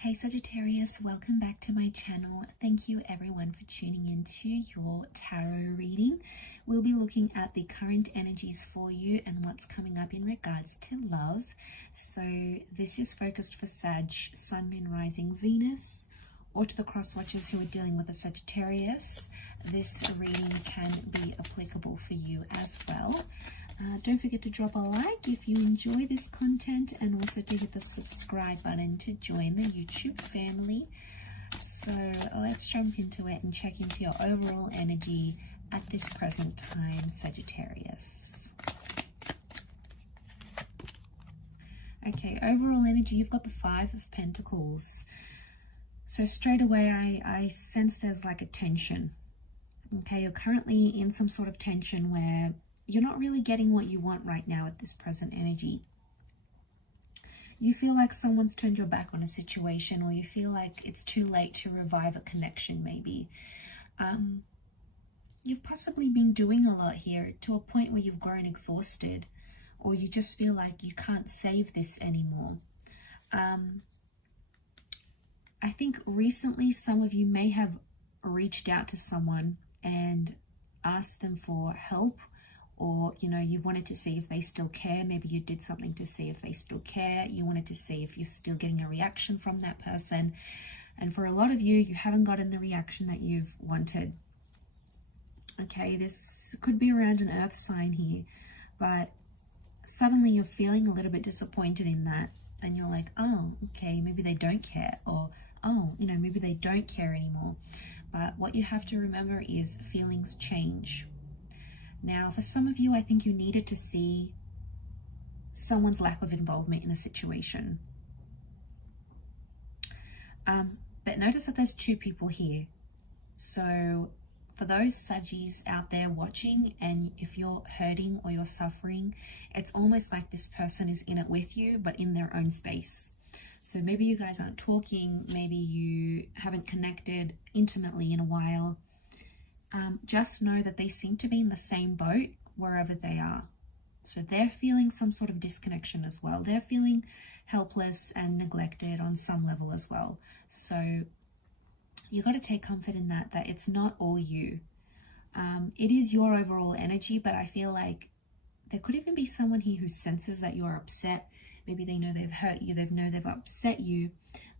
Hey Sagittarius, welcome back to my channel. Thank you everyone for tuning into your tarot reading. We'll be looking at the current energies for you and what's coming up in regards to love. So this is focused for Sag, Sun, Moon, Rising, Venus, or to the cross watchers who are dealing with a Sagittarius. This reading can be applicable for you as well. Don't forget to drop a like if you enjoy this content, and also to hit the subscribe button to join the YouTube family. So let's jump into it and check into your overall energy at this present time, Sagittarius. Okay, overall energy, you've got the Five of Pentacles. So straight away I sense there's like a tension. Okay, you're currently in some sort of tension where you're not really getting what you want right now at this present energy. You feel like someone's turned your back on a situation, or you feel like it's too late to revive a connection maybe. You've possibly been doing a lot here to a point where you've grown exhausted, or you just feel like you can't save this anymore. I think recently some of you may have reached out to someone and asked them for help, or you've wanted to see if they still care. Maybe you did something to see if they still care. You wanted to see if you're still getting a reaction from that person, and for a lot of you, you haven't gotten the reaction that you've wanted. Okay, this could be around an earth sign here, but suddenly you're feeling a little bit disappointed in that, and you're like, oh, okay, maybe they don't care, or oh, maybe they don't care anymore. But what you have to remember is feelings change. Now, for some of you, I think you needed to see someone's lack of involvement in a situation. But notice that there's two people here. So for those Saggies out there watching, and if you're hurting or you're suffering, it's almost like this person is in it with you, but in their own space. So maybe you guys aren't talking, maybe you haven't connected intimately in a while. Just know that they seem to be in the same boat wherever they are. So they're feeling some sort of disconnection as well. They're feeling helpless and neglected on some level as well. So you got to take comfort in that it's not all you. It is your overall energy, but I feel like there could even be someone here who senses that you are upset. Maybe they know they've hurt you, they know they've upset you,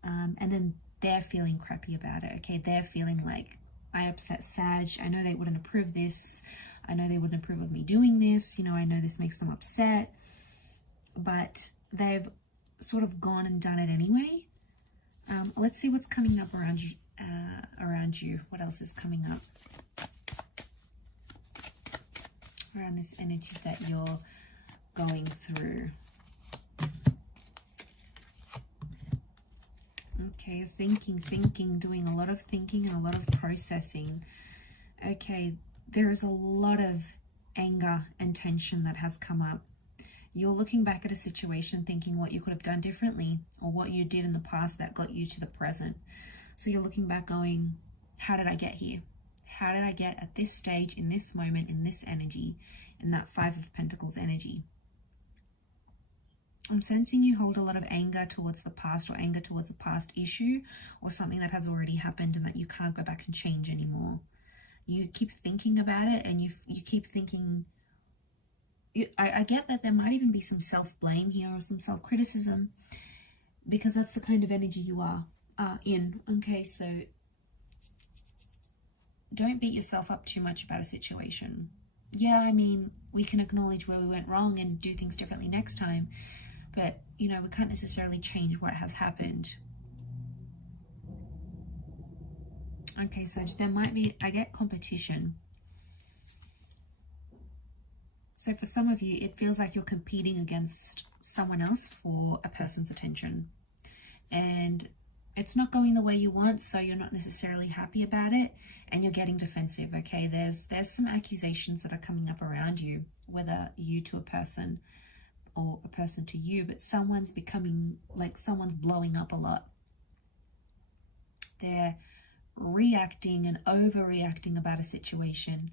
and then they're feeling crappy about it. Okay, they're feeling like, I upset Sag, I know they wouldn't approve this, I know they wouldn't approve of me doing this, I know this makes them upset, but they've sort of gone and done it anyway. Let's see what's coming up around you. What else is coming up around this energy that you're going through? Okay, you're thinking, doing a lot of thinking and a lot of processing. Okay, there is a lot of anger and tension that has come up. You're looking back at a situation thinking what you could have done differently, or what you did in the past that got you to the present. So you're looking back going, how did I get here? How did I get at this stage, in this moment, in this energy, in that Five of Pentacles energy? I'm sensing you hold a lot of anger towards the past, or anger towards a past issue, or something that has already happened and that you can't go back and change anymore. You keep thinking about it, and you keep thinking, I get that there might even be some self-blame here, or some self-criticism, because that's the kind of energy you are in. Okay, so don't beat yourself up too much about a situation. Yeah, I mean, we can acknowledge where we went wrong and do things differently next time, but we can't necessarily change what has happened. Okay, so there might be, I get competition. So for some of you, it feels like you're competing against someone else for a person's attention, and it's not going the way you want, so you're not necessarily happy about it, and you're getting defensive. Okay, there's some accusations that are coming up around you, whether you to a person or a person to you, but someone's becoming like, someone's blowing up a lot. They're reacting and overreacting about a situation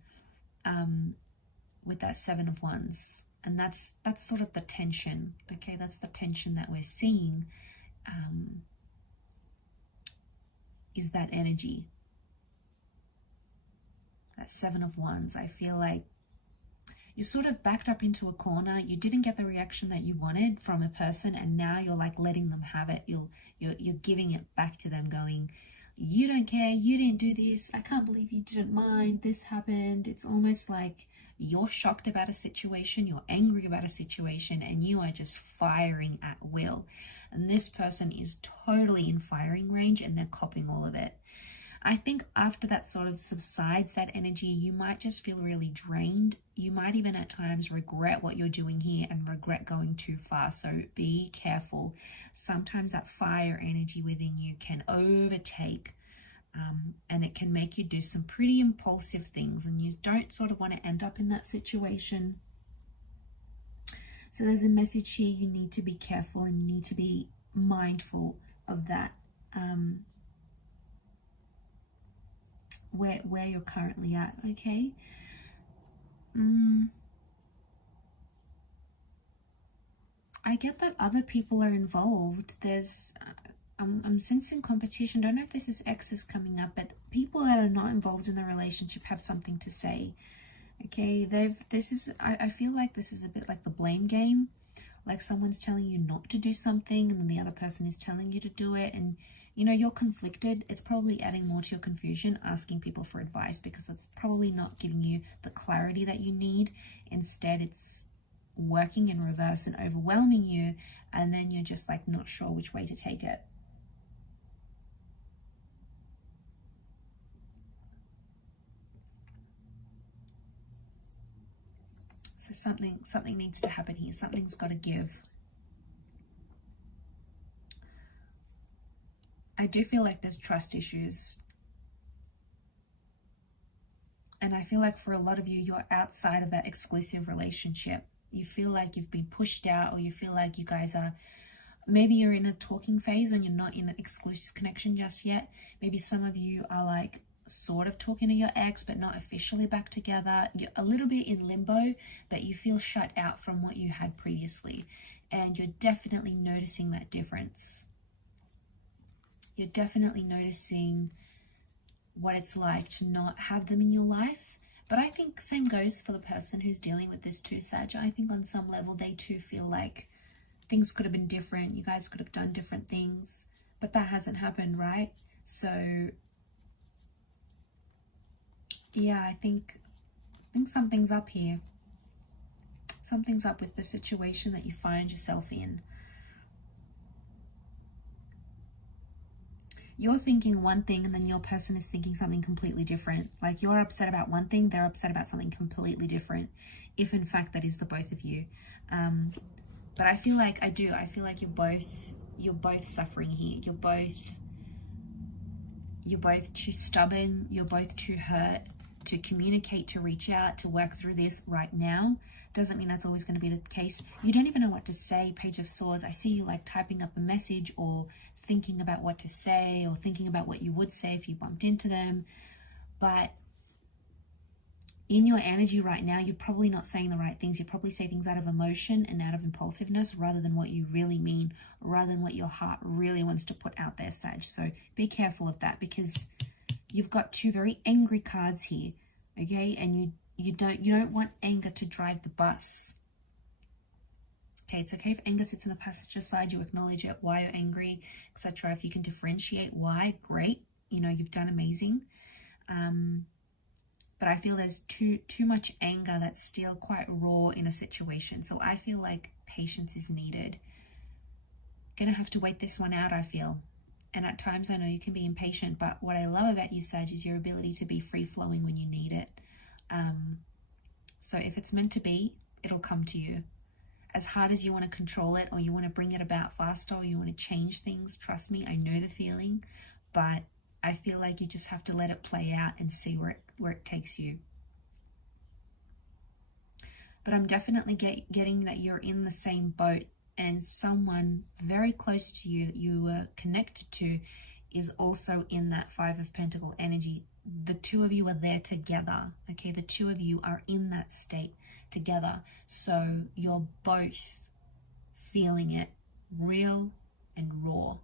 with that Seven of Wands, and that's sort of the tension. Okay, that's the tension that we're seeing. is that energy. That Seven of Wands. I feel like you're sort of backed up into a corner. You didn't get the reaction that you wanted from a person, and now you're like letting them have it. You're giving it back to them, going, you don't care, you didn't do this, I can't believe you didn't mind, this happened. It's almost like you're shocked about a situation, you're angry about a situation, and you are just firing at will. And this person is totally in firing range, and they're copying all of it. I think after that sort of subsides, that energy, you might just feel really drained. You might even at times regret what you're doing here and regret going too far. So be careful. Sometimes that fire energy within you can overtake, and it can make you do some pretty impulsive things, and you don't sort of want to end up in that situation. So there's a message here. You need to be careful and you need to be mindful of that. Where you're currently at, okay? I get that other people are involved. There's, I'm sensing competition. Don't know if this is exes coming up, but people that are not involved in the relationship have something to say. Okay, I feel like this is a bit like the blame game. Like someone's telling you not to do something, and then the other person is telling you to do it, and you know, you're conflicted. It's probably adding more to your confusion, asking people for advice, because it's probably not giving you the clarity that you need. Instead, it's working in reverse and overwhelming you, and then you're just like not sure which way to take it. So something needs to happen here. Something's got to give. I do feel like there's trust issues. And I feel like for a lot of you, you're outside of that exclusive relationship. You feel like you've been pushed out, or you feel like you guys are, maybe you're in a talking phase when you're not in an exclusive connection just yet. Maybe some of you are like sort of talking to your ex, but not officially back together. You're a little bit in limbo, but you feel shut out from what you had previously. And you're definitely noticing that difference. You're definitely noticing what it's like to not have them in your life. But I think same goes for the person who's dealing with this too, Sag. I think on some level they too feel like things could have been different. You guys could have done different things, but that hasn't happened, right? So yeah, I think something's up here. Something's up with the situation that you find yourself in. You're thinking one thing, and then your person is thinking something completely different. Like you're upset about one thing, they're upset about something completely different, if in fact that is the both of you. But I feel like you're both suffering here. You're both too stubborn, you're both too hurt to communicate, to reach out, to work through this right now. Doesn't mean that's always going to be the case. You don't even know what to say. Page of Swords. I see you like typing up a message, or thinking about what to say, or thinking about what you would say if you bumped into them. But in your energy right now, you're probably not saying the right things. You probably say things out of emotion and out of impulsiveness, rather than what you really mean, rather than what your heart really wants to put out there, Sag. So be careful of that, because you've got two very angry cards here, okay? And you don't want anger to drive the bus. Okay, it's okay if anger sits in the passenger side. You acknowledge it, why you're angry, etc. If you can differentiate why, great. You know, you've done amazing. But I feel there's too much anger that's still quite raw in a situation. So I feel like patience is needed. Gonna have to wait this one out, I feel. And at times I know you can be impatient, but what I love about you, Sag, is your ability to be free-flowing when you need it. So if it's meant to be, it'll come to you. As hard as you want to control it, or you want to bring it about faster, or you want to change things, trust me, I know the feeling, but I feel like you just have to let it play out and see where it takes you. But I'm definitely getting that you're in the same boat, and someone very close to you that you were connected to is also in that Five of Pentacle energy. The two of you are there together, okay? The two of you are in that state together. So you're both feeling it, real and raw.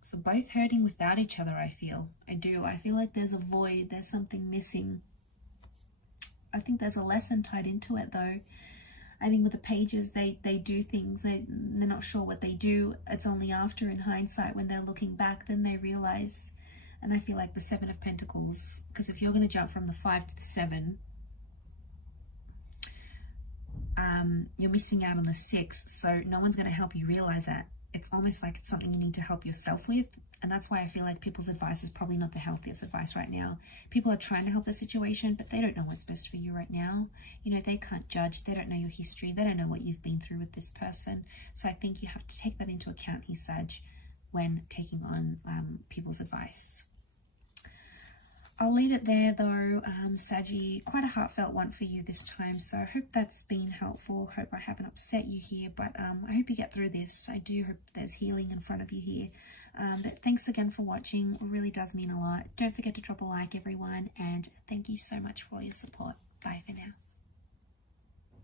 So both hurting without each other, I feel. I do. I feel like there's a void. There's something missing. I think there's a lesson tied into it, though. I think with the pages, they do things. They're not sure what they do. It's only after, in hindsight, when they're looking back, then they realize. And I feel like the Seven of Pentacles, because if you're going to jump from the 5 to the 7, you're missing out on the 6. So no one's going to help you realize that. It's almost like it's something you need to help yourself with. And that's why I feel like people's advice is probably not the healthiest advice right now. People are trying to help the situation, but they don't know what's best for you right now. You know, they can't judge. They don't know your history. They don't know what you've been through with this person. So I think you have to take that into account here, Sag, when taking on people's advice. I'll leave it there though, Saggy. Quite a heartfelt one for you this time, so I hope that's been helpful. Hope I haven't upset you here, but I hope you get through this. I do hope there's healing in front of you here. But thanks again for watching. It really does mean a lot. Don't forget to drop a like, everyone, and thank you so much for all your support. Bye for now.